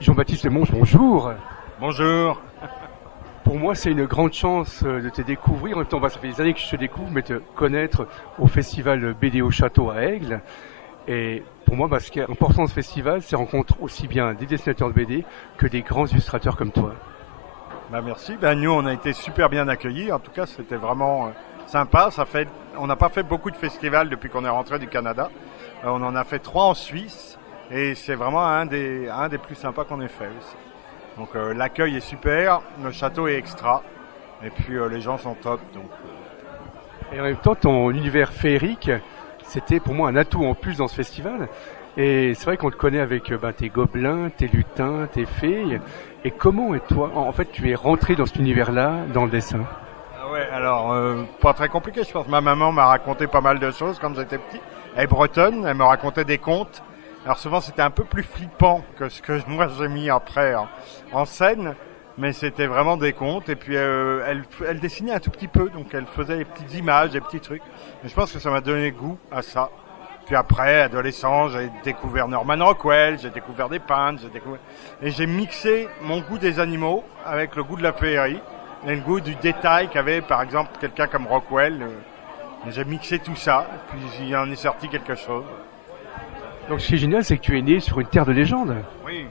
Jean-Baptiste Lemonge, bonjour. Bonjour. Pour moi, c'est une grande chance de te découvrir. En même temps, ça fait des années que je te découvre, mais te connaître au festival BD au Château à Aigle. Et pour moi, ce qui est important dans ce festival, c'est rencontrer aussi bien des dessinateurs de BD que des grands illustrateurs comme toi. Merci. Nous, on a été super bien accueillis. En tout cas, c'était vraiment sympa. On n'a pas fait beaucoup de festivals depuis qu'on est rentré du Canada. On en a fait 3 en Suisse. Et c'est vraiment un des plus sympas qu'on ait fait aussi. Donc l'accueil est super, le château est extra. Et puis les gens sont top. Et en même temps, ton univers féerique, c'était pour moi un atout en plus dans ce festival. Et c'est vrai qu'on te connaît avec tes gobelins, tes lutins, tes fées. Et comment toi, en fait, tu es rentré dans cet univers-là, dans le dessin? Ah ouais, alors pas très compliqué, je pense. Ma maman m'a raconté pas mal de choses quand j'étais petit. Elle est bretonne, elle me racontait des contes. Alors souvent c'était un peu plus flippant que ce que moi j'ai mis après en scène. Mais c'était vraiment des contes. Et puis elle dessinait un tout petit peu, donc elle faisait des petites images, des petits trucs. Et je pense que ça m'a donné goût à ça. Puis après, adolescent, j'ai découvert Norman Rockwell, j'ai découvert des peintres, et j'ai mixé mon goût des animaux avec le goût de la féerie et le goût du détail qu'avait par exemple quelqu'un comme Rockwell. Et j'ai mixé tout ça, puis il en est sorti quelque chose. Donc ce qui est génial, c'est que tu es né sur une terre de légende. Oui,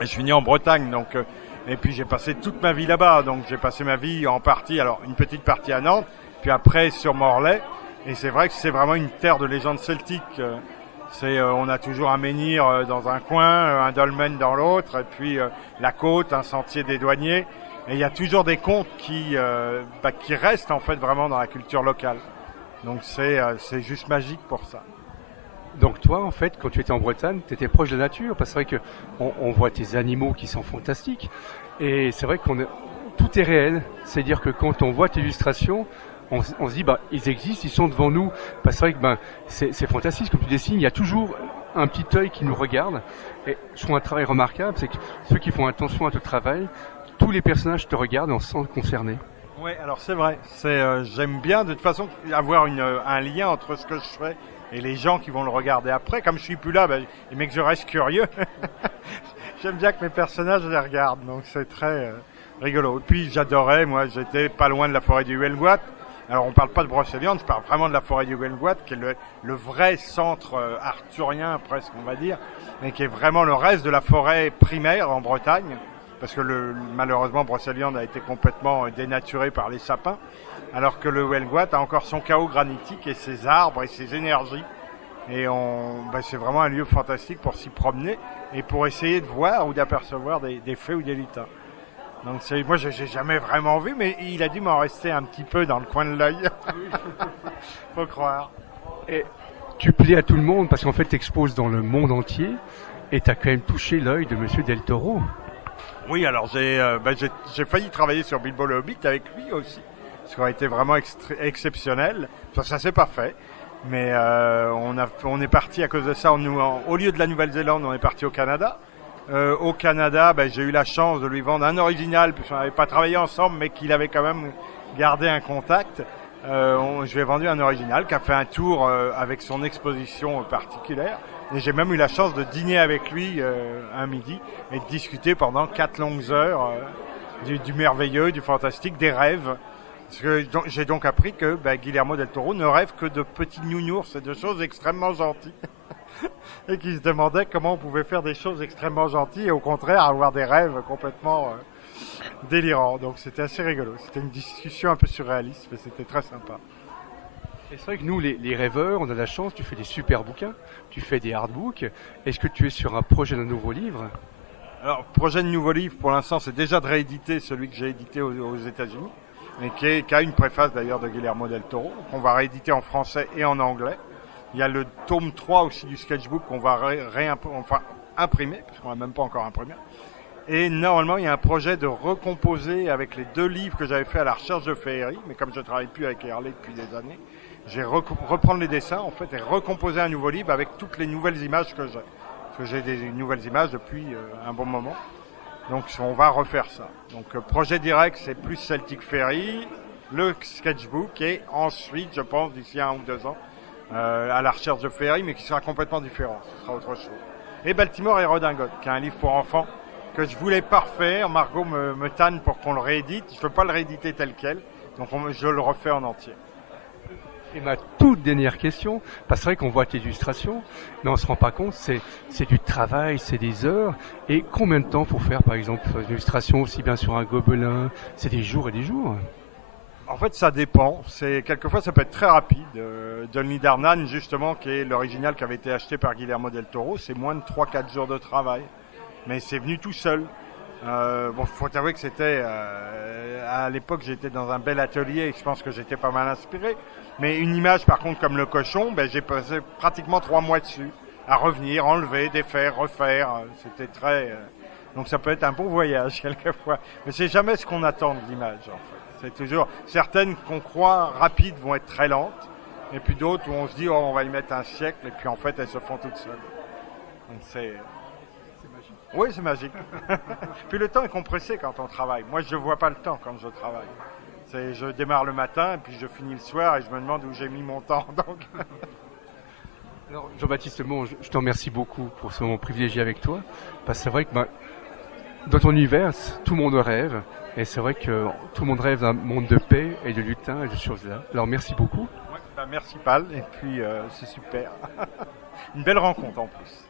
et je suis né en Bretagne, donc et puis j'ai passé toute ma vie là-bas. Donc j'ai passé ma vie en partie, alors une petite partie à Nantes, puis après sur Morlaix. Et c'est vrai que c'est vraiment une terre de légende celtique. On a toujours un menhir dans un coin, un dolmen dans l'autre, et puis la côte, un sentier des douaniers. Et il y a toujours des contes qui restent en fait vraiment dans la culture locale. Donc c'est juste magique pour ça. Donc toi, en fait, quand tu étais en Bretagne, tu étais proche de la nature, parce que c'est vrai qu'on voit tes animaux qui sont fantastiques. Et c'est vrai tout est réel. C'est-à-dire que quand on voit tes illustrations, on se dit, ils existent, ils sont devant nous. Parce que c'est vrai que c'est fantastique, comme tu dessines, il y a toujours un petit œil qui nous regarde. Et je trouve un travail remarquable, c'est que ceux qui font attention à ton travail, tous les personnages te regardent et on se sent concerné. Oui, alors c'est vrai. J'aime bien de toute façon avoir un lien entre ce que je fais et les gens qui vont le regarder après. Comme je suis plus là, mais que je reste curieux. J'aime bien que mes personnages les regardent, donc c'est très rigolo. Et puis j'adorais, moi j'étais pas loin de la forêt du Huelgoat. Alors on parle pas de Brocéliande, je parle vraiment de la forêt du Huelgoat, qui est le vrai centre arthurien presque on va dire, mais qui est vraiment le reste de la forêt primaire en Bretagne, parce que malheureusement Brocéliande a été complètement dénaturé par les sapins, alors que le Huelgoat a encore son chaos granitique et ses arbres et ses énergies. Et c'est vraiment un lieu fantastique pour s'y promener et pour essayer de voir ou d'apercevoir des fées ou des lutins. Donc moi j'ai jamais vraiment vu, mais il a dû m'en rester un petit peu dans le coin de l'œil. Faut croire. Et tu plais à tout le monde parce qu'en fait tu exposes dans le monde entier et tu as quand même touché l'œil de Monsieur Del Toro. Oui, alors j'ai failli travailler sur Bilbo le Hobbit avec lui aussi, ce qui aurait été vraiment exceptionnel. Ça s'est pas fait, mais on est parti à cause de ça. Au lieu de la Nouvelle-Zélande, on est parti au Canada. Au Canada, j'ai eu la chance de lui vendre un original, puisqu'on n'avait pas travaillé ensemble, mais qu'il avait quand même gardé un contact. Je lui ai vendu un original qui a fait un tour avec son exposition particulière. Et j'ai même eu la chance de dîner avec lui un midi et de discuter pendant 4 longues heures du merveilleux, du fantastique, des rêves. Parce que j'ai donc appris que Guillermo del Toro ne rêve que de petits nounours et de choses extrêmement gentilles. Et qui se demandait comment on pouvait faire des choses extrêmement gentilles et au contraire avoir des rêves complètement délirants. Donc c'était assez rigolo. C'était une discussion un peu surréaliste, mais c'était très sympa. Et c'est vrai que nous, les rêveurs, on a la chance, tu fais des super bouquins, tu fais des artbooks. Est-ce que tu es sur un projet d'un nouveau livre? Alors, projet de nouveau livre, pour l'instant, c'est déjà de rééditer celui que j'ai édité aux États-Unis, et qui a une préface d'ailleurs de Guillermo del Toro, qu'on va rééditer en français et en anglais. Il y a le tome 3 aussi du sketchbook qu'on va imprimer, parce qu'on n'a même pas encore imprimé. Et normalement, il y a un projet de recomposer avec les 2 livres que j'avais fait à la recherche de féerie, mais comme je ne travaille plus avec Herlé depuis des années, j'ai reprendre les dessins en fait et recomposer un nouveau livre avec toutes les nouvelles images que j'ai. Parce que j'ai des nouvelles images depuis un bon moment. Donc on va refaire ça. Donc projet direct, c'est plus Celtic Fairy, le sketchbook et ensuite, je pense, d'ici 1 ou 2 ans, à la recherche de féerie, mais qui sera complètement différent. Ce sera autre chose. Et Baltimore et Redingote, qui est un livre pour enfants, que je voulais pas refaire. Margot me tanne pour qu'on le réédite. Je veux pas le rééditer tel quel, donc je le refais en entier. Et ma toute dernière question, parce que c'est vrai qu'on voit tes illustrations, mais on ne se rend pas compte, c'est du travail, c'est des heures. Et combien de temps faut faire, par exemple, une illustration aussi bien sur un gobelin? C'est des jours et des jours. En fait, ça dépend. Quelquefois, ça peut être très rapide. John Lee Darnan, justement, qui est l'original qui avait été acheté par Guillermo del Toro, c'est moins de 3-4 jours de travail. Mais c'est venu tout seul. Bon, faut avouer que c'était... à l'époque, j'étais dans un bel atelier et je pense que j'étais pas mal inspiré. Mais une image, par contre, comme le cochon, j'ai passé pratiquement 3 mois dessus. À revenir, enlever, défaire, refaire. C'était très... donc ça peut être un bon voyage, quelquefois. Mais c'est jamais ce qu'on attend de l'image, en fait. C'est toujours... Certaines qu'on croit rapides vont être très lentes. Et puis d'autres où on se dit, oh, on va y mettre un siècle. Et puis en fait, elles se font toutes seules. Donc c'est magique. Oui, c'est magique. Puis le temps est compressé quand on travaille. Moi, je ne vois pas le temps quand je travaille. Je démarre le matin et puis je finis le soir et je me demande où j'ai mis mon temps. Donc... Alors, Jean-Baptiste Mon, je te remercie beaucoup pour ce moment privilégié avec toi. Parce que c'est vrai que dans ton univers, tout le monde rêve. Et c'est vrai que tout le monde rêve d'un monde de paix et de lutin et de choses là. Alors merci beaucoup. Ouais, merci Pal. Et puis c'est super. Une belle rencontre en plus.